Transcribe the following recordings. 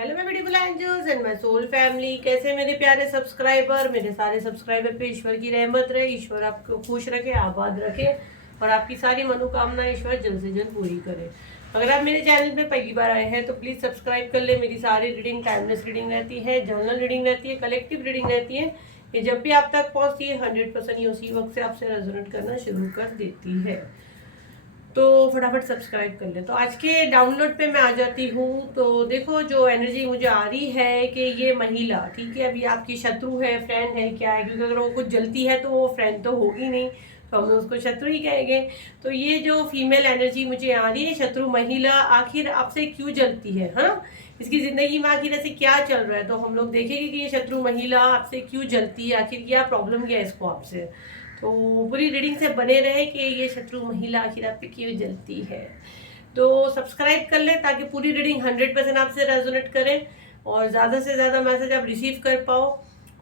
Hello मैं beautiful angels and my soul family. कैसे मेरे प्यारे सब्सक्राइबर, मेरे सारे सब्सक्राइबर पे ईश्वर की रहमत रहे, ईश्वर आपको खुश रखे, आबाद रखे और आपकी सारी मनोकामना ईश्वर जल्द से जल्द पूरी करे। अगर आप मेरे चैनल पे पहली बार आए हैं तो प्लीज़ सब्सक्राइब कर ले। मेरी सारी रीडिंग टाइमलेस रीडिंग रहती है, जर्नल रीडिंग रहती है, कलेक्टिव रीडिंग रहती है। ये जब भी आप तक पहुँचती है 100% ये उसी वक्त से आपसे रेजोनेट करना शुरू कर देती है। तो फटाफट सब्सक्राइब कर ले। तो आज के डाउनलोड पे मैं आ जाती हूँ। तो देखो जो एनर्जी मुझे आ रही है कि ये महिला, ठीक है, अभी आपकी शत्रु है, फ्रेंड है, क्या है, क्योंकि अगर वो कुछ जलती है तो वो फ्रेंड तो होगी नहीं, तो हम उसको शत्रु ही कहेंगे। तो ये जो फीमेल एनर्जी मुझे आ रही है, शत्रु महिला, आखिर आपसे क्यों जलती है, हाँ, इसकी जिंदगी में आखिर ऐसे क्या चल रहा है, तो हम लोग देखेंगे कि ये शत्रु महिला आपसे क्यों जलती है, आखिर क्या प्रॉब्लम क्या है इसको आपसे। तो पूरी रीडिंग से बने रहे कि ये शत्रु महिला आखिर आप पे क्यों जलती है। तो सब्सक्राइब कर ले ताकि पूरी रीडिंग 100% आपसे रेजोनेट करे और ज़्यादा से ज़्यादा मैसेज आप रिसीव कर पाओ।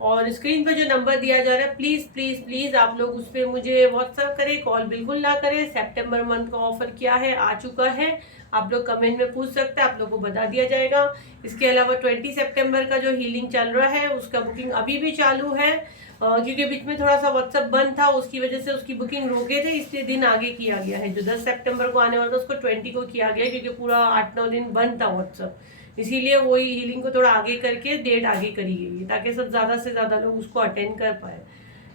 और स्क्रीन पर जो नंबर दिया जा रहा है, प्लीज़ प्लीज़ प्लीज़ आप लोग उस पर मुझे व्हाट्सअप करें, कॉल बिल्कुल ना करें। सितंबर मंथ का ऑफर क्या है, आ चुका है, आप लोग कमेंट में पूछ सकते हैं, आप लोग को बता दिया जाएगा। इसके अलावा 20 सितंबर का जो हीलिंग चल रहा है उसका बुकिंग अभी भी चालू है, क्योंकि बीच में थोड़ा सा व्हाट्सअप बंद था, उसकी वजह से उसकी बुकिंग रोके थे, इसलिए दिन आगे किया गया है। जो 10 सितंबर को आने वाला था उसको 20 को किया गया, क्योंकि पूरा 8-9 दिन बंद था व्हाट्सअप, इसीलिए वही हीलिंग को थोड़ा आगे करके डेट आगे करी गई है ताकि सब ज़्यादा से ज़्यादा लोग उसको अटेंड कर पाए,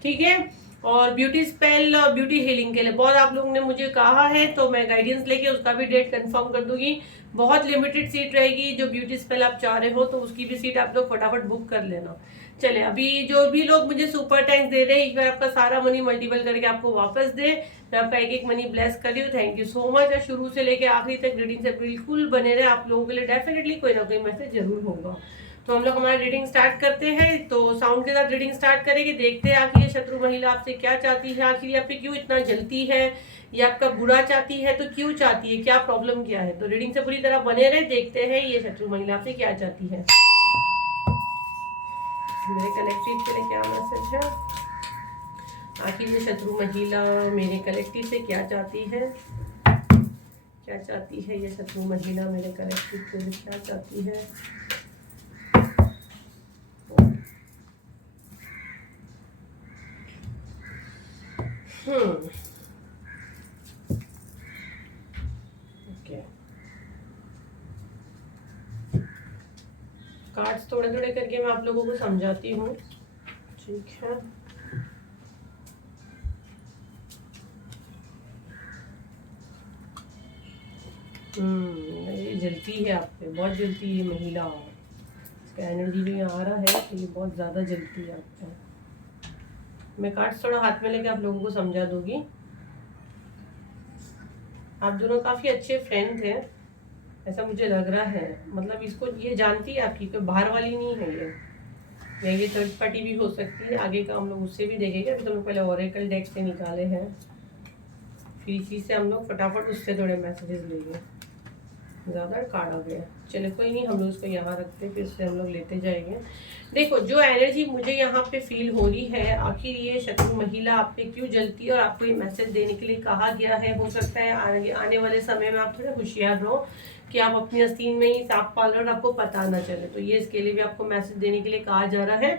ठीक है। और ब्यूटी स्पेल और ब्यूटी हीलिंग के लिए बहुत आप लोगों ने मुझे कहा है, तो मैं गाइडेंस लेके उसका भी डेट कंफर्म कर दूंगी। बहुत लिमिटेड सीट रहेगी, जो ब्यूटी स्पेल आप चाह रहे हो तो उसकी भी सीट आप लोग फटाफट बुक कर लेना। चले, अभी जो भी लोग मुझे सुपर टैंक्स दे रहे हैं, एक बार आपका सारा मनी मल्टीपल करके आपको वापस दे, मैं आपका एक एक मनी ब्लेस कर रही हूँ। Thank you so much. और शुरू से लेके आखिरी तक रीडिंग से बिल्कुल बने रहे, आप लोगों के लिए डेफिनेटली कोई ना कोई मैसेज जरूर होगा। तो हम लोग हमारी रीडिंग स्टार्ट करते हैं। तो साउंड के साथ रीडिंग स्टार्ट करेंगे, देखते हैं आखिर ये शत्रु महिला आपसे क्या चाहती है, आखिर आप पे क्यों इतना जलती है, ये आपका बुरा चाहती है तो क्यों चाहती है, क्या प्रॉब्लम क्या है। तो रीडिंग से पूरी तरह बने रहे, देखते हैं ये शत्रु महिला आपसे क्या चाहती है। मेरे कलेक्टिव के लिए क्या मैसेज है, आखिर ये शत्रु महिला मेरे कलेक्टिव से क्या चाहती है, क्या चाहती है ये शत्रु महिला मेरे कलेक्टिव से क्या चाहती है। ओके, कार्ड्स थोड़े थोड़े करके मैं आप लोगों को समझाती हूँ, ठीक है। ये जलती है आप पे, बहुत जलती है ये महिला, इसका एनर्जी भी आ रहा है कि ये बहुत ज़्यादा जलती है आप पे। मैं कार्ड्स थोड़ा हाथ में लेके आप लोगों को समझा दूंगी। आप दोनों काफ़ी अच्छे फ्रेंड थे, ऐसा मुझे लग रहा है, मतलब इसको ये जानती है आपकी, कोई बाहर वाली नहीं है ये, या ये थर्ड पार्टी भी हो सकती है। आगे का हम लोग उससे भी देखेंगे, अभी तो मैं पहले ओरेकल डेक से निकाले हैं, फिर इसी से हम लोग फटाफट उससे थोड़े मैसेजेस लेंगे। ज़्यादा कार्ड आ गया, चलो कोई नहीं, हम लोग उसको यहाँ रखते फिर उससे हम लोग लेते जाएंगे। देखो जो एनर्जी मुझे यहाँ पे फील हो रही है, आखिर ये शत्रु महिला आप पे क्यों जलती है और आपको ये मैसेज देने के लिए कहा गया है। हो सकता है आने वाले समय में आप थोड़े होशियार रहो कि आप अपनी आस्तीन में ही सांप पाल रहे हो और आपको पता ना चले, तो ये इसके लिए भी आपको मैसेज देने के लिए कहा जा रहा है।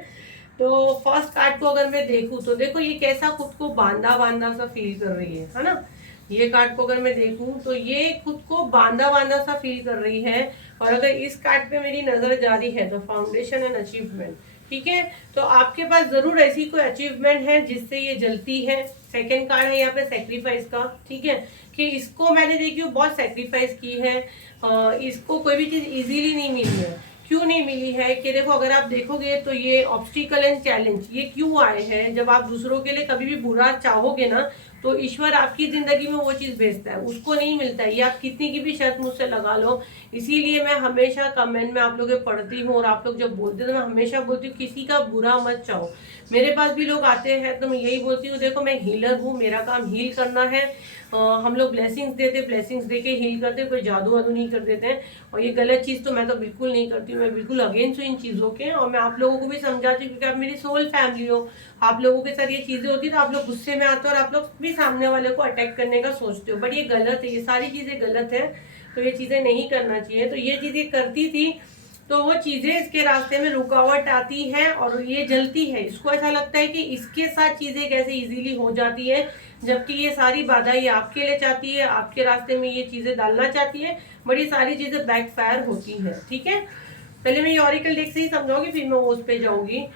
तो फर्स्ट कार्ड को अगर मैं देखूँ तो देखो ये कैसा खुद को बांधा बांधा सा फील कर रही है ना। ये कार्ड को अगर मैं देखूं तो ये खुद को बांधा बांधा सा फील कर रही है। और अगर इस कार्ड पे मेरी नजर जा रही है तो फाउंडेशन एंड अचीवमेंट, ठीक है, तो आपके पास जरूर ऐसी कोई अचीवमेंट है जिससे ये जलती है। सेकंड कार्ड है यहाँ पे सेक्रीफाइस का, ठीक है, कि इसको मैंने देखी बहुत सेक्रीफाइस की है, इसको कोई भी चीज इजीली नहीं मिली है। क्यों नहीं मिली है कि देखो अगर आप देखोगे तो ये ऑब्स्टिकल एंड चैलेंज ये क्यों आए हैं, जब आप दूसरों के लिए कभी भी बुरा चाहोगे ना तो ईश्वर आपकी जिंदगी में वो चीज भेजता है, उसको नहीं मिलता है। ये आप कितनी की भी शर्त मुझसे लगा लो, इसीलिए मैं हमेशा कमेंट में आप लोग पढ़ती हूँ और आप लोग जब बोलते हो तो मैं हमेशा बोलती हूँ किसी का बुरा मत चाहो। मेरे पास भी लोग आते हैं तो मैं यही बोलती हूँ, देखो मैं हीलर हूँ, मेरा काम हील करना है। हम लोग ब्लेसिंग्स देते, ब्लेसिंग्स देके हील करते, कोई जादू वादू नहीं कर देते हैं। और ये गलत चीज़ तो मैं तो बिल्कुल नहीं करती हूँ, मैं बिल्कुल अगेंस्ट हूँ इन चीज़ों के। और मैं आप लोगों को भी समझाती हूँ क्योंकि आप मेरी सोल फैमिली हो, आप लोगों के साथ ये चीज़ें होती है तो आप लोग गुस्से में आते हो और आप लोग भी सामने वाले को अटैक करने का सोचते हो, बट ये गलत है, ये सारी चीज़ें गलत है, तो ये चीज़ें नहीं करना चाहिए। तो ये चीज़ें करती थी तो वो चीजें इसके रास्ते में रुकावट आती है और ये जलती है। इसको ऐसा लगता है कि इसके साथ चीजें कैसे इजीली हो जाती है, जबकि ये सारी बाधा ये आपके लिए चाहती है, आपके रास्ते में ये चीजें डालना चाहती है, बड़ी सारी चीजें बैकफायर होती है। ठीक है, पहले मैं ये ऑरिकल डेक से ही समझाऊंगी, फिर मैं उस पे जाऊंगी।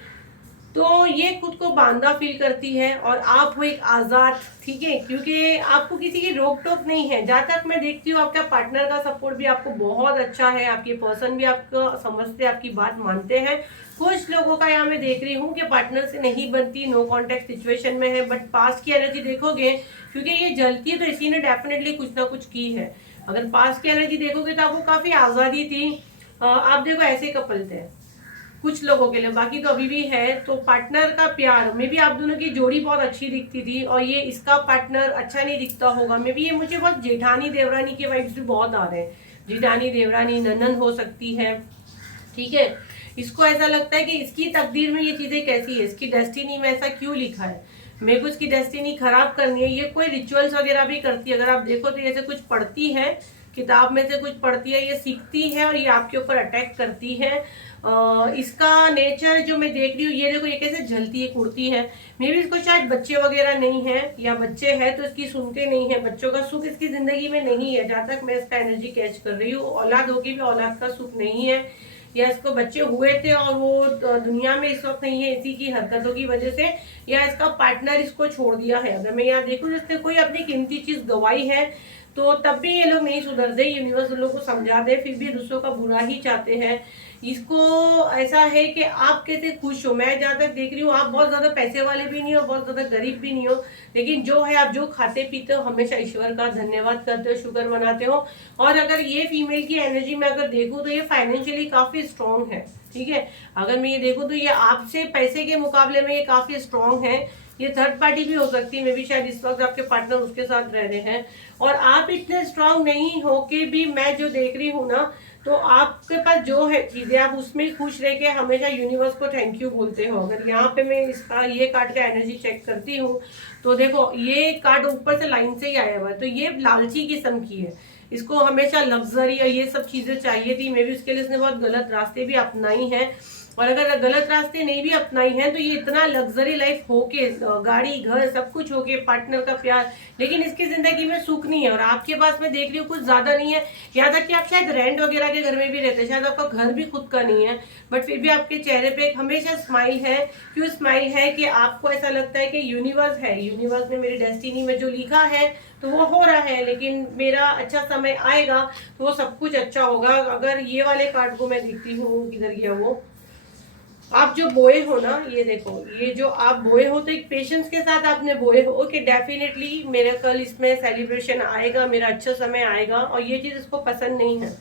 तो ये खुद को बांधा फील करती है और आप हो एक आजाद। ठीक है, क्योंकि आपको किसी की रोक टोक नहीं है। जहां तक मैं देखती हूँ आपका पार्टनर का सपोर्ट भी आपको बहुत अच्छा है, आपके पर्सन भी आपको समझते, आपकी बात मानते हैं। कुछ लोगों का यहाँ मैं देख रही हूँ कि पार्टनर से नहीं बनती, नो कॉन्टेक्ट सिचुएशन में है, बट पास्ट की एनर्जी देखोगे, क्योंकि ये जलती है तो इसी ने डेफिनेटली कुछ ना कुछ की है। अगर पास्ट की एनर्जी देखोगे तो आपको काफी आजादी थी। आप देखो ऐसे कपल थे कुछ लोगों के लिए, बाकी तो अभी भी है। तो पार्टनर का प्यार में भी आप दोनों की जोड़ी बहुत अच्छी दिखती थी, और ये इसका पार्टनर अच्छा नहीं दिखता होगा। मे भी ये मुझे बहुत जेठानी देवरानी के वाइब्स भी बहुत आ रहे हैं। जेठानी देवरानी ननन हो सकती है। ठीक है, इसको ऐसा लगता है कि इसकी तकदीर में ये चीजें कैसी है, इसकी डेस्टिनी में ऐसा क्यों लिखा है, मेरे को इसकी डेस्टिनी खराब करनी है। ये कोई रिचुअल्स वगैरह भी करती है। अगर आप देखो तो ऐसे कुछ पढ़ती है, किताब में से कुछ पढ़ती है, ये सीखती है और ये आपके ऊपर अटैक करती है। इसका नेचर जो मैं देख रही हूँ, ये देखो ये कैसे जलती है, कुड़ती है। मे भी इसको शायद बच्चे वगैरह नहीं है, या बच्चे हैं तो इसकी सुनते नहीं है, बच्चों का सुख इसकी जिंदगी में नहीं है। जहां तक मैं इसका एनर्जी कैच कर रही हूँ, औलाद होगी भी औलाद का सुख नहीं है, या इसको बच्चे हुए थे और वो दुनिया में इस वक्त नहीं है इसी की हरकतों की वजह से, या इसका पार्टनर इसको छोड़ दिया है। अगर मैं यहाँ देखूँ जिसने कोई अपनी कीमती चीज गवाई है, तो तब भी ये लोग नहीं सुधरते। यूनिवर्स लोगों को समझा दे, फिर भी दूसरों का बुरा ही चाहते हैं। इसको ऐसा है कि आप कैसे खुश हो। मैं जहाँ तक देख रही हूँ, आप बहुत ज्यादा पैसे वाले भी नहीं हो, बहुत ज्यादा गरीब भी नहीं हो, लेकिन जो है आप जो खाते पीते हो हमेशा ईश्वर का धन्यवाद करते हो, शुक्र मनाते हो। और अगर ये फीमेल की एनर्जी में अगर देखूँ तो ये फाइनेंशियली काफी स्ट्रांग है। ठीक है, अगर मैं ये देखूँ तो ये आपसे पैसे के मुकाबले में ये काफी स्ट्रांग है। ये थर्ड पार्टी भी हो सकती है, मे भी शायद इस वक्त आपके पार्टनर उसके साथ रह रहे हैं, और आप इतने स्ट्रांग नहीं हो के भी मैं जो देख रही हूँ ना, तो आपके पास जो है चीजें आप उसमें खुश रह के हमेशा यूनिवर्स को थैंक यू बोलते हो। अगर यहाँ पे मैं इसका ये कार्ड का एनर्जी चेक करती हूँ, तो देखो ये कार्ड ऊपर से लाइन से ही आया हुआ है, तो ये लालची किस्म की है। इसको हमेशा लग्जरी और ये सब चीजें चाहिए थी। मे भी उसके लिए इसने बहुत गलत रास्ते भी अपनाई हैं, और अगर गलत रास्ते नहीं भी अपनाई हैं तो ये इतना लग्जरी लाइफ होके, गाड़ी घर सब कुछ होके, पार्टनर का प्यार, लेकिन इसकी जिंदगी में सुख नहीं है। और आपके पास मैं देख रही हूँ कुछ ज्यादा नहीं है। यहाँ तक कि आप शायद रेंट वगैरह के घर में भी रहते हैं, शायद आपका घर भी खुद का नहीं है, बट फिर भी आपके चेहरे पे एक हमेशा स्माइल है। क्यों स्माइल है? कि आपको ऐसा लगता है कि यूनिवर्स है, यूनिवर्स ने मेरी डेस्टिनी में जो लिखा है तो वो हो रहा है, लेकिन मेरा अच्छा समय आएगा तो वो सब कुछ अच्छा होगा। अगर ये वाले कार्ड को मैं देखती हूँ, किधर गया वो, आप जो बोए हो ना, ये देखो, ये जो आप बोए हो तो एक पेशेंस के साथ आपने बोए हो कि डेफिनेटली मेरा कल इसमें सेलिब्रेशन आएगा, मेरा अच्छा समय आएगा, और ये चीज इसको पसंद नहीं है।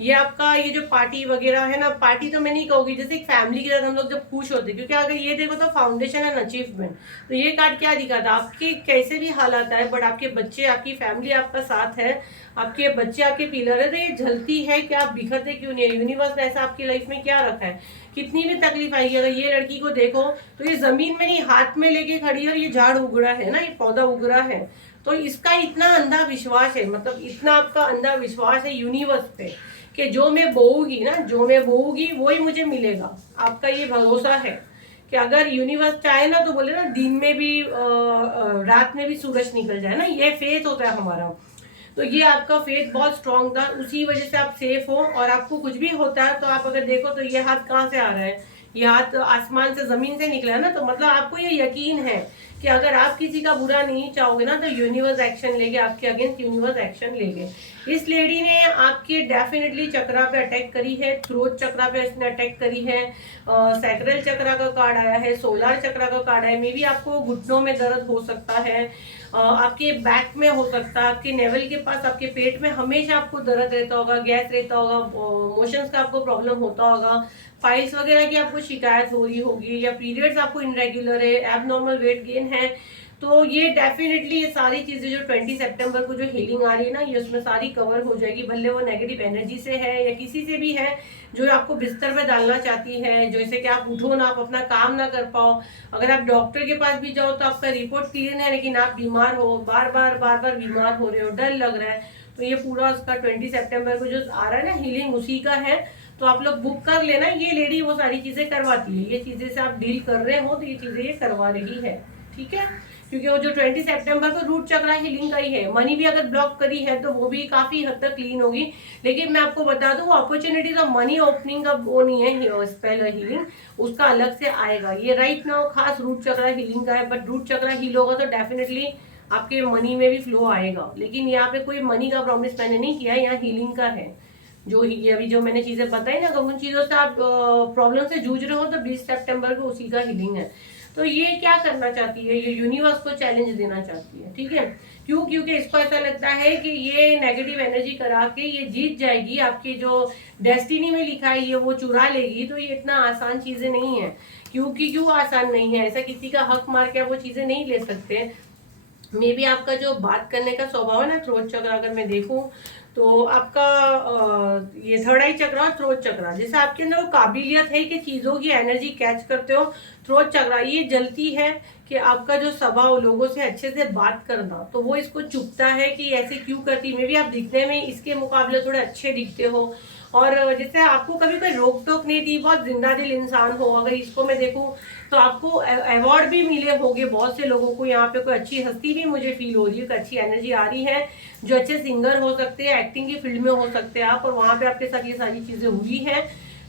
ये आपका ये जो पार्टी वगैरह है ना, पार्टी तो मैं नहीं कहूंगी, जैसे एक फैमिली के साथ हम लोग जब खुश होते हैं, क्योंकि अगर ये देखो तो फाउंडेशन एंड अचीवमेंट, तो ये कार्ड क्या दिखाता है, आपके कैसे भी हालात है बट आपके बच्चे, आपकी फैमिली आपका साथ है, आपके बच्चे आपके पिलर है। तो ये झलती है कि आप बिखरते क्यों नहीं है। यूनिवर्स ने ऐसा आपकी लाइफ में क्या रखा है, कितनी भी तकलीफ आएगी। अगर ये लड़की को देखो तो ये जमीन में नहीं हाथ में लेके खड़ी है, और ये झाड़ उग रहा है ना, ये पौधा उग रहा है, तो इसका इतना अंधा विश्वास है, मतलब इतना आपका अंधा विश्वास है यूनिवर्स पे कि जो मैं बोऊंगी ना, जो मैं बोऊंगी वही मुझे मिलेगा। आपका ये भरोसा है कि अगर यूनिवर्स चाहे ना, तो बोले ना दिन में भी रात में भी सूरज निकल जाए ना, ये फेथ होता है हमारा। तो ये आपका फेथ बहुत स्ट्रांग था, उसी वजह से आप सेफ हो। और आपको कुछ भी होता है तो आप अगर देखो तो ये हाथ कहाँ से आ रहा है, ये हाथ आसमान से, जमीन से निकला है ना, तो मतलब आपको ये यकीन है कि अगर आप किसी का बुरा नहीं चाहोगे ना, तो यूनिवर्स एक्शन लेगे आपके अगेंस्ट, यूनिवर्स एक्शन लेगे। इस लेडी ने आपके डेफिनेटली चक्रा पे अटैक करी है, थ्रोट चक्रा पे इसने अटैक करी है, सैक्रल चक्रा का कार्ड आया है, सोलर चक्रा का कार्ड आया है। मे बी आपको घुटनों में दर्द हो सकता है, आपके बैक में हो सकता है, आपके नेवल के पास, आपके पेट में हमेशा आपको दर्द रहता होगा, गैस रहता होगा, मोशंस का आपको प्रॉब्लम होता होगा, फाइल्स वगैरह की आपको शिकायत हो रही होगी, या पीरियड्स आपको इनरेगुलर है, एबनॉर्मल वेट गेन है। तो ये डेफिनेटली ये सारी चीजें जो 20 सितंबर को जो हीलिंग आ रही है ना, ये उसमें सारी कवर हो जाएगी। भले वो नेगेटिव एनर्जी से है या किसी से भी है जो आपको बिस्तर पे डालना चाहती है, जैसे कि आप उठो ना, आप अपना काम ना कर पाओ। अगर आप डॉक्टर के पास भी जाओ तो आपका रिपोर्ट क्लीन है, लेकिन आप बीमार हो, बार बार बीमार हो रहे हो, डर लग रहा है, तो ये पूरा उसका 20 सितंबर को जो आ रहा है ना हीलिंग, उसी का है। तो आप लोग बुक कर लेना। ये लेडी वो सारी चीजें करवाती है, ये चीजें से आप डील कर रहे हो तो ये चीजें ये करवा रही है, ठीक है। क्योंकि वो जो 20 सितंबर को रूट चक्रा हीलिंग का ही है। मनी भी अगर ब्लॉक करी है तो वो भी काफी हद तक क्लीन होगी। लेकिन मैं आपको बता दूं, अपॉर्चुनिटीज ऑफ मनी ओपनिंग का वो नहीं है स्पेल हीलिंग, उसका अलग से आएगा। ये राइट नाउ खास रूट चक्रा हीलिंग का है, बट रूट चक्रा हील होगा तो डेफिनेटली आपके मनी में भी फ्लो आएगा। लेकिन यहाँ पे कोई मनी का प्रॉमिस मैंने नहीं किया, यहाँ हीलिंग का है। जो ये अभी जो मैंने चीजें बताई ना, उन चीजों से आप प्रॉब्लम से जूझ रहे हो तो 20 सितंबर को उसी का हीलिंग है। तो ये क्या करना चाहती है, ये यूनिवर्स को चैलेंज देना चाहती है, ठीक है। क्यों? क्योंकि इसको ऐसा लगता है कि ये नेगेटिव एनर्जी करा के ये जीत जाएगी, आपकी जो डेस्टिनी में लिखा है ये वो चुरा लेगी। तो ये इतना आसान चीजें नहीं है। क्यों आसान नहीं है? ऐसा किसी का हक मार के आप वो चीजें नहीं ले सकते। मे बी आपका जो बात करने का स्वभाव है ना, थ्रोट चक्र अगर मैं देखूं तो आपका ये थर्ड आई चक्र और थ्रोट चक्र, जैसे आपके अंदर वो काबिलियत है कि चीजों की एनर्जी कैच करते हो। थ्रोट चक्र ये जलती है कि आपका जो स्वभाव लोगों से अच्छे से बात करना, तो वो इसको चुभता है कि ऐसे क्यों करती। मे बी आप दिखने में इसके मुकाबले थोड़े अच्छे दिखते हो, और जैसे आपको कभी कोई रोक टोक नहीं दी, बहुत जिंदा दिल इंसान हो। अगर इसको मैं देखूं तो आपको अवार्ड भी मिले होंगे बहुत से लोगों को। यहाँ पे कोई अच्छी हस्ती भी मुझे फील हो रही है, अच्छी एनर्जी आ रही है, जो अच्छे सिंगर हो सकते हैं, एक्टिंग की फील्ड में हो सकते हैं आप, और वहां पे आपके साथ ये सारी चीजें हुई है।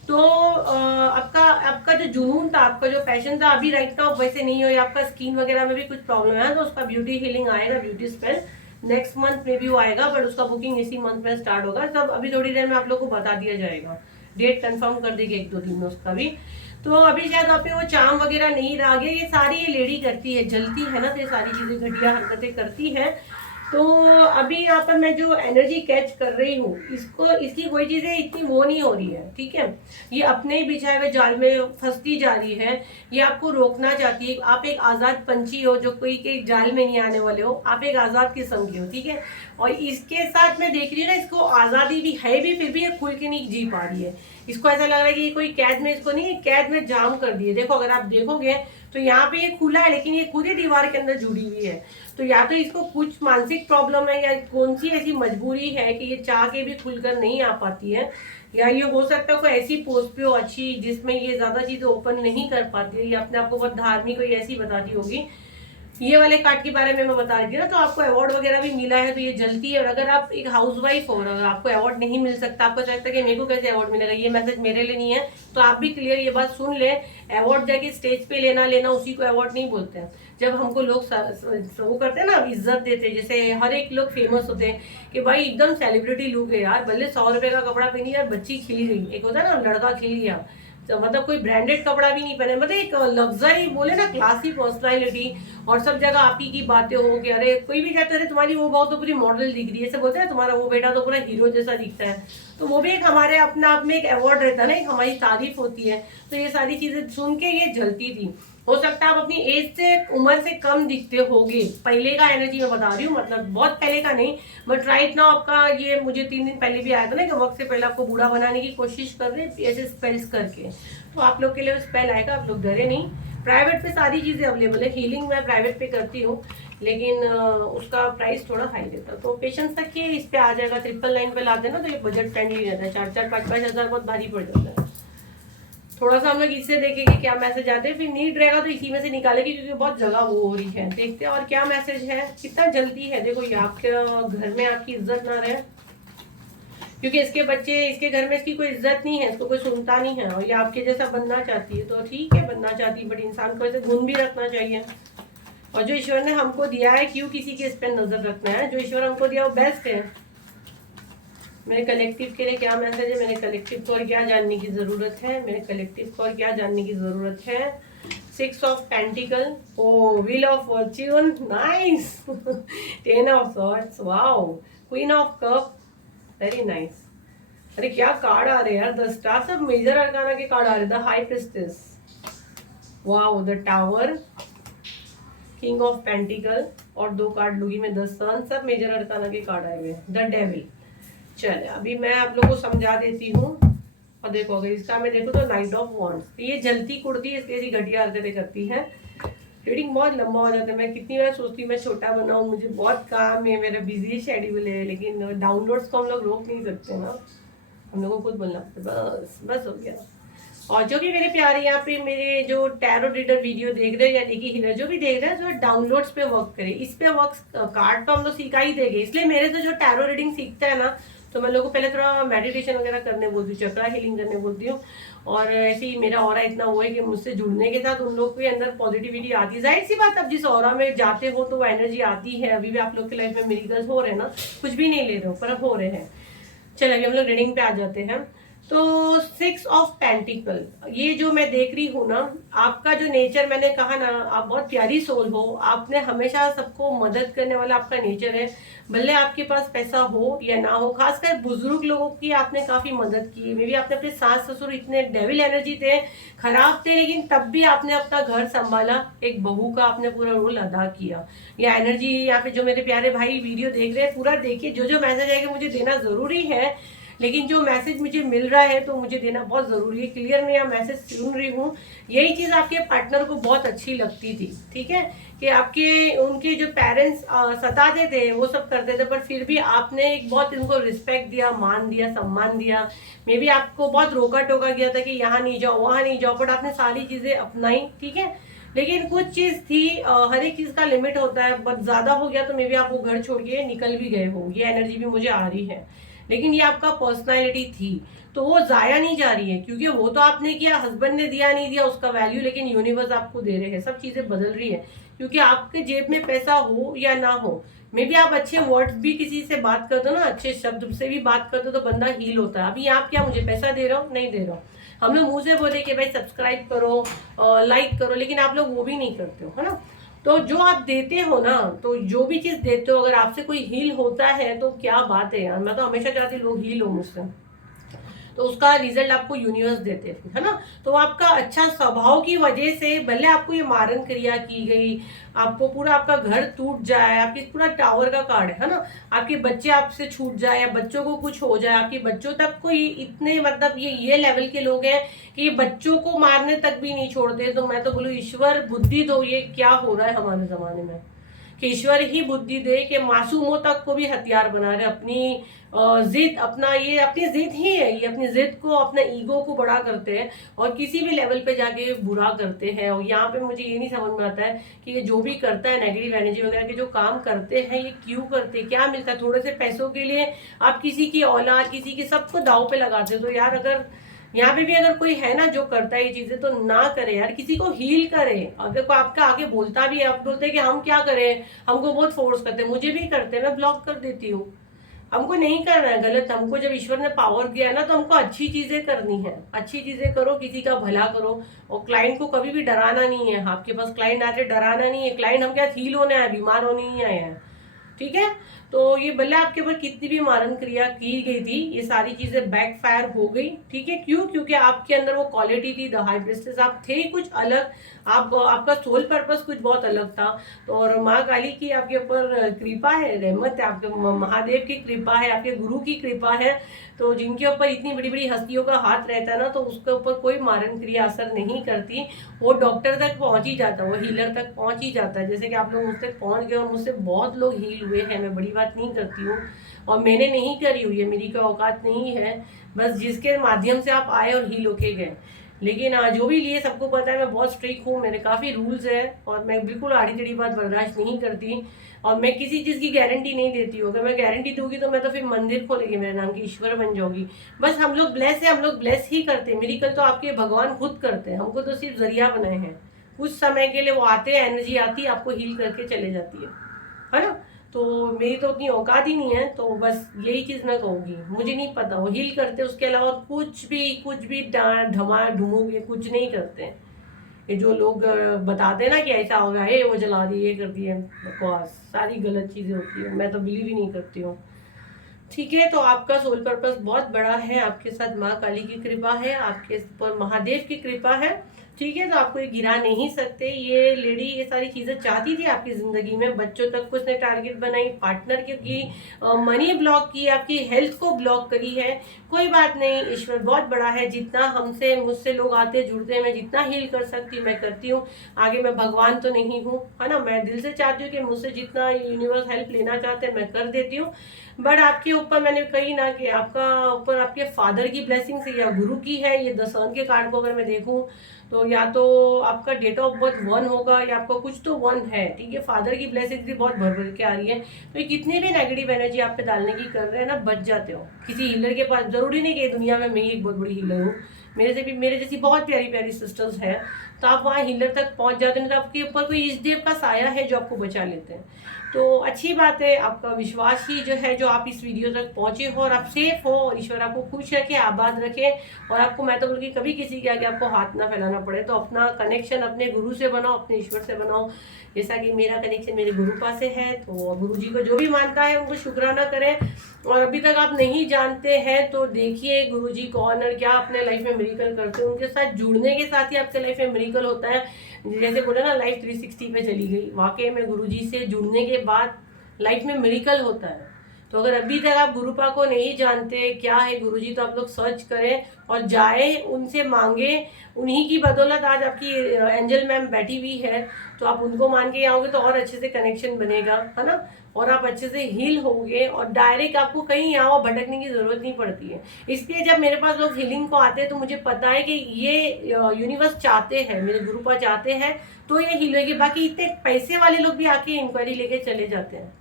तो आपका जो जुनून था, आपका जो पैशन था, अभी राइट नाउ वैसे नहीं हो। आपका स्किन वगैरह में भी कुछ प्रॉब्लम है तो उसका ब्यूटी हीलिंग आएगा, ब्यूटी स्पेल नेक्स्ट मंथ में भी वो आएगा, बट उसका बुकिंग इसी मंथ में स्टार्ट होगा। तब अभी थोड़ी देर में आप लोग को बता दिया जाएगा, डेट कंफर्म कर देगी 1-2 दिन में उसका भी। तो अभी शायद आप पे वो चाम वगैरह नहीं रह गया। ये सारी ये लेडी करती है, जलती है ना, तो ये सारी चीजें घटिया हरकतें करती है। तो अभी यहाँ पर मैं जो एनर्जी कैच कर रही हूँ, इसको इसकी कोई चीजें इतनी वो नहीं हो रही है, ठीक है। ये अपने ही बिछाए हुए जाल में फंसती जा रही है। ये आपको रोकना चाहती है। आप एक आजाद पंछी हो जो कोई के जाल में नहीं आने वाले हो, आप एक आजाद किस्म के हो, ठीक है। और इसके साथ मैं देख रही हूँ ना, इसको आजादी भी है भी, फिर भी ये खुल के नहीं जी पा रही है। इसको ऐसा लग रहा है कि कोई कैद में, इसको नहीं, कैद में जाम कर दिए। देखो अगर आप देखोगे तो यहाँ पे ये खुला है, लेकिन ये खुद ही दीवार के अंदर जुड़ी हुई है। तो या तो इसको कुछ मानसिक प्रॉब्लम है, या कौन सी ऐसी मजबूरी है कि ये चाह के भी खुलकर नहीं आ पाती है, या ये हो सकता है कोई ऐसी पोस्ट पे हो अच्छी जिसमें ये ज्यादा चीजें ओपन नहीं कर पाती है, या अपने आप को बहुत धार्मिक कोई ऐसी बताती होगी। ये वाले कार्ड के बारे में मैं बता रही थी ना, तो आपको अवार्ड वगैरह भी मिला है तो ये जलती है। और अगर आप एक हाउसवाइफ हो और अगर आपको अवार्ड नहीं मिल सकता, आपको चाहता है कि मेरे को कैसे अवार्ड मिलेगा, ये मैसेज मेरे लिए नहीं है, तो आप भी क्लियर ये बात सुन ले। अवार्ड जाके स्टेज पे लेना उसी को अवार्ड नहीं बोलते हैं। जब हमको लोग वो करते हैं ना, इज्जत देते हैं, जैसे हर एक लोग फेमस होते हैं कि भाई एकदम सेलिब्रिटी लुक है यार, भले 100 रुपए का कपड़ा पहनी यार, बच्ची खिल गई, एक होता है ना लड़का खिल गया, तो मतलब कोई ब्रांडेड कपड़ा भी नहीं पहने, मतलब एक लग्जरी बोले ना, क्लासी पर्सनालिटी, और सब जगह आप ही की बातें हो कि अरे कोई भी कहते हैं तुम्हारी वो बहुत तो पूरी मॉडल दिख रही है, ऐसे बोलते हैं तुम्हारा वो बेटा तो पूरा हीरो जैसा दिखता है। तो वो भी एक हमारे अपने आप में एक अवार्ड रहता है ना, एक हमारी तारीफ होती है। तो ये सारी चीजें सुन के ये जलती थी। हो सकता है आप अपनी एज से, उम्र से कम दिखते होगे, पहले का एनर्जी मैं बता रही हूँ, मतलब बहुत पहले का नहीं, बट राइट नाउ आपका ये, मुझे 3 दिन पहले भी आया था ना कि वक्त से पहले आपको बूढ़ा बनाने की कोशिश कर रहे हैं ऐसे स्पेल्स करके। तो आप लोग के लिए स्पेल आएगा, आप लोग डरे नहीं। प्राइवेट पे सारी चीजें अवेलेबल है, हीलिंग मैं प्राइवेट पे करती हूँ, लेकिन उसका प्राइस थोड़ा हाई रहता है। तो पेशेंस रखिए, इस पे आ जाएगा। 999 पे ला देना तो ये बजट फ्रेंडली रहता है। 4-4, 5-5 हजार बहुत भारी पड़ जाता है। थोड़ा सा हम लोग इससे देखेंगे क्या मैसेज आते हैं, फिर नीड रहेगा तो इसी में से निकालेगी, क्योंकि बहुत जगह वो हो रही है। देखते हैं और क्या मैसेज है, कितना जल्दी है। देखो ये आपके घर में आपकी इज्जत ना रहे, क्योंकि इसके बच्चे, इसके घर में इसकी कोई इज्जत नहीं है, इसको कोई सुनता नहीं है, और ये आपके जैसा बनना चाहती है। तो ठीक है, बनना चाहती है, बट इंसान को ऐसे गुण भी रखना चाहिए। और जो ईश्वर ने हमको दिया है, क्यों किसी के इस पर नजर रखना है, जो ईश्वर हमको दिया वो बेस्ट है। मेरे कलेक्टिव के लिए क्या मैसेज है, मेरे कलेक्टिव को और क्या जानने की जरूरत है, मेरे कलेक्टिव को और क्या जानने की जरूरत है। 6 of pentacle, oh wheel of fortune, nice. 10 of swords, wow, queen of cup, very nice. अरे क्या कार्ड आ रहे हैं यार, द स्टार, सब मेजर अरकाना के कार्ड आ रहे हैं। The high priestess, wow, the tower, king of pentacle, और 2 कार्ड लूंगी मैं, द सन, सब मेजर अरकाना के कार्ड आए हुए हैं। The devil. चले अभी मैं आप लोगों को समझा देती हूँ। और देखो अगर इसका मैं देखूँ तो नाइट ऑफ वॉन्ड्स, ये जलती कुड़ती है, इसकी घटिया हरकतें करती है। रीडिंग बहुत लंबा हो जाता है, मैं कितनी बार सोचती हूँ मैं छोटा बनाऊँ, मुझे बहुत काम है, मेरा बिजी शेड्यूल है, लेकिन डाउनलोड्स को हम लोग रोक नहीं सकते ना। हम लोगों को खुद बोलना पड़ता है, बस बस हो गया। और जो भी मेरे प्यारे यहाँ पे मेरे जो टैरो रीडर वीडियो देख रहे हैं या देखिए हीलर जो भी देख रहे हैं, जो डाउनलोड्स पे वर्क करे, इस पे वर्क कार्ड तो हम लोग सिखा ही देंगे। इसलिए मेरे से जो टैरो रीडिंग सीखता है ना, तो मैं लोगों को पहले थोड़ा मेडिटेशन वगैरह करने बोलती हूँ, चक्रा हीलिंग करने बोलती हूँ। और ऐसे ही मेरा ऑरा इतना हुआ है कि मुझसे जुड़ने के साथ उन लोग के अंदर पॉजिटिविटी आती है। जाहिर सी बात, अब जिस ऑरा में जाते हो तो वो एनर्जी आती है। अभी भी आप लोग की लाइफ में मिरेकल्स हो रहे हैं ना, कुछ भी नहीं ले रहे हो पर अब हो रहे हैं। चलो अभी हम लोग रीडिंग पे आ जाते हैं। तो 6 ऑफ पेंटिकल, ये जो मैं देख रही हूँ ना, आपका जो नेचर, मैंने कहा ना आप बहुत प्यारी सोल हो, आपने हमेशा सबको मदद करने वाला आपका नेचर है। भले आपके पास पैसा हो या ना हो, खासकर बुजुर्ग लोगों की आपने काफी मदद की। मे बी आपने अपने सास ससुर इतने डेविल एनर्जी थे, खराब थे, लेकिन तब भी आपने अपना घर संभाला, एक बहू का आपने पूरा रोल अदा किया। या एनर्जी यहाँ पे जो मेरे प्यारे भाई वीडियो देख रहे हैं, पूरा देखिए, जो जो मैसेज आएगा मुझे देना जरूरी है, लेकिन जो मैसेज मुझे मिल रहा है तो मुझे देना बहुत जरूरी है। क्लियर मैं मैसेज सुन रही हूँ। यही चीज आपके पार्टनर को बहुत अच्छी लगती थी, ठीक है, कि आपके उनके जो पेरेंट्स सताते थे, वो सब करते थे, पर फिर भी आपने एक बहुत इनको रिस्पेक्ट दिया, मान दिया, सम्मान दिया। मे बी आपको बहुत रोका टोका गया था कि यहाँ नहीं जाओ, वहां नहीं जाओ, बट आपने सारी चीजें अपनाई, ठीक है। लेकिन कुछ चीज थी, हर एक चीज का लिमिट होता है, बहुत ज्यादा हो गया तो मे बी आप वो घर छोड़ के निकल भी गए हो। ये एनर्जी भी मुझे आ रही है। लेकिन ये आपका पर्सनालिटी थी, तो वो जाया नहीं जा रही है, क्योंकि वो तो आपने किया, हस्बैंड ने दिया नहीं दिया उसका वैल्यू, लेकिन यूनिवर्स आपको दे रहे हैं, सब चीजें बदल रही है। क्योंकि आपके जेब में पैसा हो या ना हो, मे बी आप अच्छे वर्ड्स भी किसी से बात कर दो ना, अच्छे शब्द से भी बात कर दो तो बंदा हील होता है। अभी आप क्या मुझे पैसा दे रहे हो? नहीं दे रहे हो। हम लोग मुंह से बोले कि भाई सब्सक्राइब करो, लाइक करो, लेकिन आप लोग वो भी नहीं करते हो, है ना। तो जो आप देते हो ना, तो जो भी चीज देते हो, अगर आपसे कोई हील होता है तो क्या बात है यार। मैं तो हमेशा चाहती हूँ लोग हील हो मुझसे, तो उसका रिजल्ट आपको यूनिवर्स देते हैं, है ना। तो आपका अच्छा स्वभाव की वजह से भले आपको ये मारन क्रिया की गई, आपको पूरा आपका घर टूट जाए, आपकी पूरा टावर का कार्ड है ना, आपके बच्चे आपसे छूट जाए या बच्चों को कुछ हो जाए, आपके बच्चों तक को इतने मतलब ये लेवल के लोग हैं कि ये बच्चों को मारने तक भी नहीं छोड़ते। तो मैं तो बोलूँ ईश्वर बुद्धि दो, ये क्या हो रहा है हमारे जमाने में, कि ईश्वर ही बुद्धि दे कि मासूमों तक को भी हथियार बना रहे, अपनी जिद, अपना ये अपनी जिद ही है, ये अपनी जिद को, अपने ईगो को बड़ा करते हैं और किसी भी लेवल पे जाके बुरा करते हैं। और यहाँ पे मुझे ये नहीं समझ में आता है कि ये जो भी करता है नेगेटिव एनर्जी वगैरह के जो काम करते हैं, ये क्यों करते हैं, क्या मिलता है। थोड़े से पैसों के लिए आप किसी की औलाद, किसी की सबको दाव पे लगाते हो। तो यार अगर यहाँ पे भी अगर कोई है ना जो करता है ये चीजें, तो ना करे यार, किसी को हील करे। अगर कोई आपका आगे बोलता भी है, आप बोलते हैं कि हम क्या करें, हमको बहुत फोर्स करते हैं, मुझे भी करते हैं, मैं ब्लॉक कर देती हूँ। हमको नहीं करना है गलत, हमको जब ईश्वर ने पावर दिया है ना, तो हमको अच्छी चीजें करनी है, अच्छी चीजें करो, किसी का भला करो। और क्लाइंट को कभी भी डराना नहीं है। आपके पास क्लाइंट आते डराना नहीं है, क्लाइंट हम क्या हील होने आए, बीमार होने नहीं आए हैं, ठीक है। तो ये भले आपके ऊपर कितनी भी मारन क्रिया की गई थी, ये सारी चीजें बैकफायर हो गई, ठीक है। क्यों? क्योंकि आपके अंदर वो क्वालिटी थी, द हाई प्रीस्टेस, आप थे कुछ अलग, आपका सोल पर्पस कुछ बहुत अलग था। तो और माँ काली की आपके ऊपर कृपा है, रहमत है, आपके महादेव की कृपा है, आपके गुरु की कृपा है। तो जिनके ऊपर इतनी बड़ी बड़ी हस्तियों का हाथ रहता है ना, तो उसके ऊपर कोई मारन क्रिया असर नहीं करती। वो डॉक्टर तक पहुंच ही जाता है, वो हीलर तक पहुंच ही जाता है। जैसे कि आप लोग मुझ तक पहुंच गए और मुझसे बहुत लोग हील हुए हैं, मैं बड़ी बात नहीं करती हूँ और मैंने नहीं करी हुई है, मेरी कोई औकात नहीं है, बस जिसके माध्यम से आप आए और हील होके गए। लेकिन जो भी लिए सबको पता है मैं बहुत स्ट्रिक्ट हूँ, मेरे काफ़ी रूल्स है और मैं बिल्कुल आड़ी टेढ़ी बात बर्दाश्त नहीं करती। और मैं किसी चीज़ की गारंटी नहीं देती हूँ। अगर मैं गारंटी दूंगी तो मैं तो फिर मंदिर खोलेगी, मेरे नाम की ईश्वर बन जाऊंगी। बस हम लोग ब्लेस है, हम लोग ब्लेस ही करते हैं। मेरिकल तो आपके भगवान खुद करते हैं, हमको तो सिर्फ जरिया बनाए हैं। कुछ समय के लिए वो आते हैं, एनर्जी आती है, आपको हील करके चले जाती है ना। तो मेरी तो उतनी औकात ही नहीं है, तो बस यही चीज मैं कहूंगी। मुझे नहीं पता वो हील करते, उसके अलावा कुछ भी ढमा ढूंढोगे कुछ नहीं करते हैं। ये जो लोग बताते हैं ना कि ऐसा होगा, ये वो जला दी, ये कर दिए, बकवास, सारी गलत चीजें होती है, मैं तो बिलीव ही नहीं करती हूँ, ठीक है। तो आपका सोल पर्पस बहुत बड़ा है, आपके साथ माँ काली की कृपा है, आपके ऊपर महादेव की कृपा है। ठीक है। तो आपको ये गिरा नहीं सकते। ये लेडी ये सारी चीजें चाहती थी आपकी जिंदगी में, बच्चों तक को उसने टारगेट बनाई, पार्टनर की मनी ब्लॉक की, आपकी हेल्थ को ब्लॉक करी है। कोई बात नहीं, ईश्वर बहुत बड़ा है। जितना हमसे मुझसे लोग आते जुड़ते हैं, मैं जितना हील कर सकती मैं करती हूँ। आगे मैं भगवान तो नहीं हूँ, है ना। मैं दिल से चाहती हूँ कि मुझसे जितना यूनिवर्स हेल्प लेना चाहते हैं मैं कर देती हूँ। बट आपके ऊपर मैंने कही ना कि आपका ऊपर आपके फादर की ब्लेसिंग से या गुरु की है। ये दसन के कार्ड को अगर मैं देखूं तो या तो आपका डेट ऑफ बर्थ 1 होगा या आपका कुछ तो 1 है, ठीक है। फादर की ब्लेसिंग भी बहुत भर भर के आ रही है। तो ये कितनी भी नेगेटिव एनर्जी आप पे डालने की कर रहे हैं ना, बच जाते हो। किसी हीलर के पास जरूरी नहीं कि दुनिया में मैं ही एक बहुत बड़ी हीलर हूँ, मेरे जैसी बहुत प्यारी प्यारी सिस्टर्स हैं, तो आप वहाँ हीलर तक पहुंच जाते हैं। तो आपके ऊपर कोई इष्ट देव का साया है जो आपको बचा लेते हैं। तो अच्छी बात है, आपका विश्वास ही जो है जो आप इस वीडियो तक पहुंचे हो और आप सेफ हो, और ईश्वर आपको खुश रखे, आबाद रखे। और आपको मैं तो बोलूँगी कभी किसी के आगे आपको हाथ ना फैलाना पड़े। तो अपना कनेक्शन अपने गुरु से बनाओ, अपने ईश्वर से बनाओ। जैसा कि मेरा कनेक्शन मेरे गुरु पास से है, तो गुरु जी को जो भी मानता है उनको शुक्राना करें। और अभी तक आप नहीं जानते हैं तो देखिए गुरु जी कौन और क्या अपने लाइफ में मिरेकल करते हैं। उनके साथ जुड़ने के साथ ही आपके लाइफ में मिरेकल होता है। जैसे बोले ना लाइफ 360 पे चली गई, वाकई में गुरुजी से जुड़ने के बाद लाइफ में मिरेकल होता है। तो अगर अभी तक आप गुरुपा को नहीं जानते क्या है गुरुजी, तो आप लोग सर्च करें और जाए उनसे मांगे। उन्हीं की बदौलत आज आपकी एंजल मैम बैठी हुई है, तो आप उनको मान के आओगे तो और अच्छे से कनेक्शन बनेगा, है ना। और आप अच्छे से हील होंगे और डायरेक्ट आपको कहीं यहाँ भटकने की जरूरत नहीं पड़ती है। इसलिए जब मेरे पास लोग हीलिंग को आते हैं तो मुझे पता है कि ये यूनिवर्स चाहते हैं, मेरे गुरुपा चाहते हैं तो ये हील होगी। बाकी इतने पैसे वाले लोग भी आके इंक्वायरी लेके चले जाते हैं,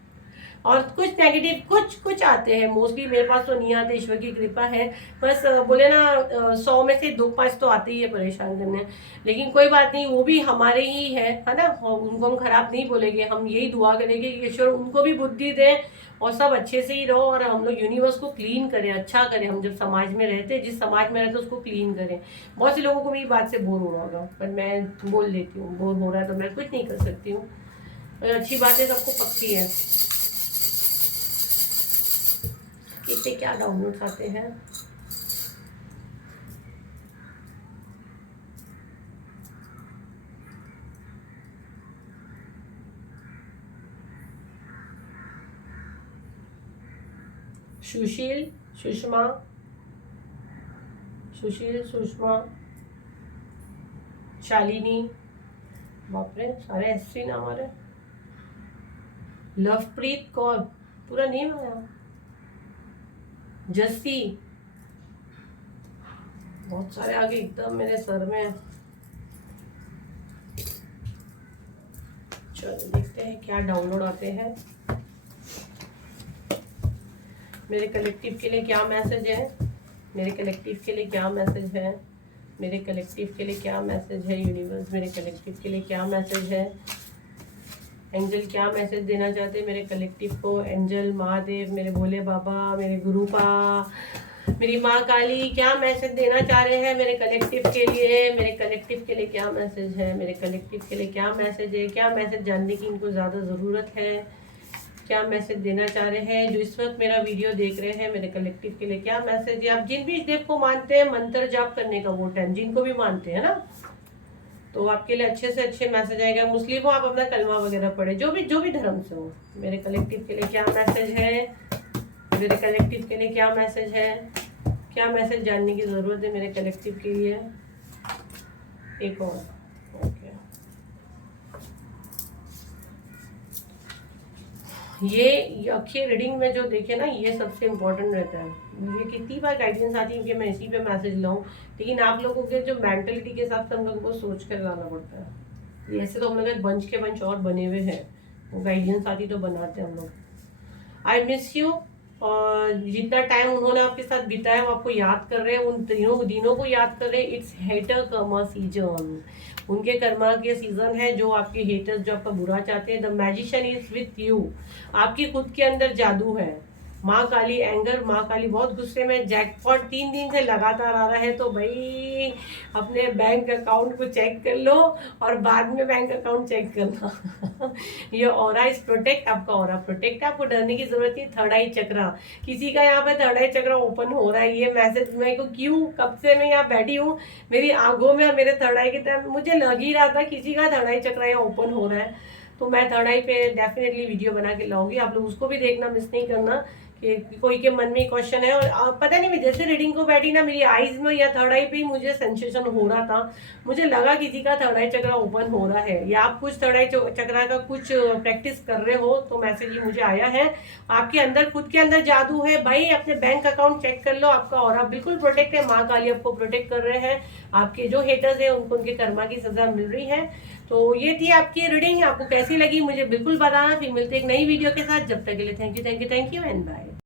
और कुछ नेगेटिव कुछ आते हैं। मोस्टली मेरे पास तो नहीं आते, ईश्वर की कृपा है। बस बोले ना 100 में से 2-5 तो आते ही है परेशान करने। लेकिन कोई बात नहीं, वो भी हमारे ही है ना। उनको हम खराब नहीं बोलेंगे, हम यही दुआ करेंगे कि ईश्वर उनको भी बुद्धि दे और सब अच्छे से ही रहो। और हम लोग यूनिवर्स को क्लीन करें, अच्छा करें। हम जब समाज में रहते, जिस समाज में रहते उसको क्लीन करें। बहुत से लोगों को मेरी बात से बोर हो रहा होगा, पर मैं बोल देती हूँ बोर हो रहा है तो मैं कुछ नहीं कर सकती हूँ। अच्छी बातें सबको पक्की है। इससे क्या डाउनलोड आते हैं। सुशील, सुषमा, शालिनी, बाप रे सारे एससी नाम आ रहे। लवप्रीत कौर, पूरा नेम आया। जस्सी, बहुत सारे आगे एकदम मेरे सर में। चलो देखते हैं क्या डाउनलोड आते हैं। मेरे कलेक्टिव के लिए क्या मैसेज है, मेरे कलेक्टिव के लिए क्या मैसेज है, मेरे कलेक्टिव के लिए क्या मैसेज है यूनिवर्स, मेरे कलेक्टिव के लिए क्या मैसेज है। एंजल क्या मैसेज देना चाहते हैं मेरे कलेक्टिव को। एंजल, महादेव, मेरे भोले बाबा, मेरे गुरुपा, मेरी माँ काली क्या मैसेज देना चाह रहे हैं मेरे कलेक्टिव के लिए। मेरे कलेक्टिव के लिए क्या मैसेज है, मेरे कलेक्टिव के लिए क्या मैसेज है। क्या मैसेज जानने की इनको ज़्यादा ज़रूरत है, क्या मैसेज देना चाह रहे हैं जो इस वक्त मेरा वीडियो देख रहे हैं। मेरे कलेक्टिव के लिए क्या मैसेज है। आप जिन भी इस देव को मानते हैं, मंत्र जाप करने का वो टाइम जिनको भी मानते हैं ना, तो आपके लिए अच्छे से अच्छे मैसेज आएगा। मुस्लिम हो आप अपना कलमा वगैरह पढ़े, जो भी धर्म से हो। मेरे कलेक्टिव के लिए क्या मैसेज है, मेरे कलेक्टिव के लिए क्या मैसेज है, क्या मैसेज जानने की ज़रूरत है मेरे कलेक्टिव के लिए। एक और ओके, ये अक्षय रीडिंग में जो देखे ना, ये सबसे इम्पोर्टेंट रहता है। ये कितनी बार गाइडेंस आती है कि मैं इसी पे मैसेज लाऊं, लेकिन आप लोगों के जो मेंटलिटी के हिसाब से हम लोगों को सोच कर लाना पड़ता है। ऐसे तो हम लोग बंच के बंच और बने हुए हैं, वो गाइडेंस आती तो बनाते हैं हम लोग। I miss you. और जितना टाइम उन्होंने आपके साथ बिताया वो आपको याद कर रहे हैं, उन तीनों दिनों को याद कर रहे हैं। इट्स हेटर कर्मा सीजन, उनके कर्मा के सीजन है। जो आपके हेटर्स जो आपका बुरा चाहते हैं, the magician is with you. आपकी खुद के अंदर जादू है, माँ काली एंगर, माँ काली बहुत गुस्से में, जैकपॉट 3 दिन से लगातार आ रहा है। तो भाई अपने बैंक अकाउंट को चेक कर लो और बाद में बैंक अकाउंट चेक करना। ये ऑरा इज प्रोटेक्ट, आपका ऑरा प्रोटेक्ट है, आपको डरने की जरूरत नहीं। थर्ड आई चक्रा, किसी का यहाँ पे थर्ड आई चक्रा ओपन हो रहा है। ये मैसेज मेरे को क्यों, कब से मैं यहाँ बैठी हूँ, मेरी आंखों में और मेरे थर्ड आई की तरफ मुझे लग ही रहा था किसी का थर्ड आई चक्रा यहाँ ओपन हो रहा है। तो मैं थर्ड आई पे डेफिनेटली वीडियो बना के लाऊंगी, आप लोग उसको भी देखना, मिस नहीं करना कि कोई के मन में क्वेश्चन है। और पता नहीं मैं जैसे रीडिंग को बैठी ना, मेरी आईज में या थर्ड आई पे ही मुझे सेंसेशन हो रहा था, मुझे लगा किसी का थर्ड आई चक्रा ओपन हो रहा है, या आप कुछ थर्ड आई चक्रा का कुछ प्रैक्टिस कर रहे हो। तो मैसेज ये मुझे आया है, आपके अंदर खुद के अंदर जादू है भाई, अपने बैंक अकाउंट चेक कर लो, आपका ऑरा बिल्कुल प्रोटेक्ट है। माँ काली आपको प्रोटेक्ट कर रहे हैं, आपके जो हेटर्स है उनको उनके कर्मा की सजा मिल रही है। तो ये थी आपकी रीडिंग, आपको कैसी लगी मुझे बिल्कुल बताना। फिर मिलते एक नई वीडियो के साथ, जब तक के लिए थैंक यू एंड बाय।